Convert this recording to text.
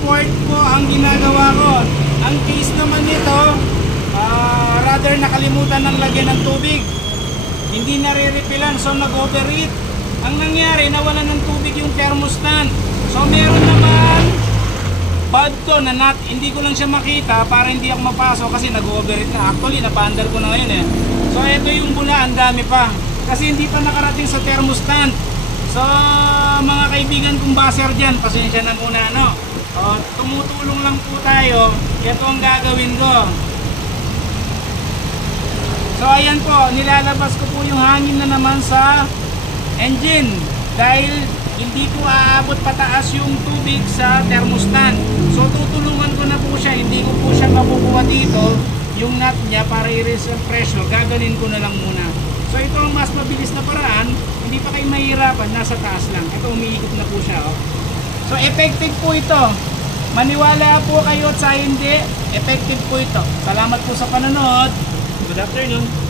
port po ang ginagawa ko. Ang case naman nito, rather nakalimutan ng lagyan ng tubig. Hindi nare-refillan, so nag-overheat. Ang nangyari, nawalan ng tubig yung thermostat. So meron naman bad to na nut. Hindi ko lang siya makita para hindi ako mapasok kasi nag-overheat na. Actually, napaandar ko na ngayon eh. So ito yung bula, ang dami pa. Kasi hindi pa nakarating sa thermostat. So mga kaibigan kong baser dyan, pasensya na muna no. Tumutulong lang po tayo. Ito ang gagawin ko. So ayan po, nilalabas ko po yung hangin na naman sa engine. Dahil hindi po aabot pataas yung tubig sa thermostat. So tutulungan ko na po siya, hindi ko po siya makukuha dito yung nut niya para i-raise ang pressure. Gaganin ko na lang muna. So ito ang mas mabilis na paraan, hindi pa kayo mahihirapan, nasa taas lang. Ito umiikot na po siya. Oh. So effective po ito. Maniwala po kayo at sa hindi, effective po ito. Salamat po sa panonood. Good afternoon.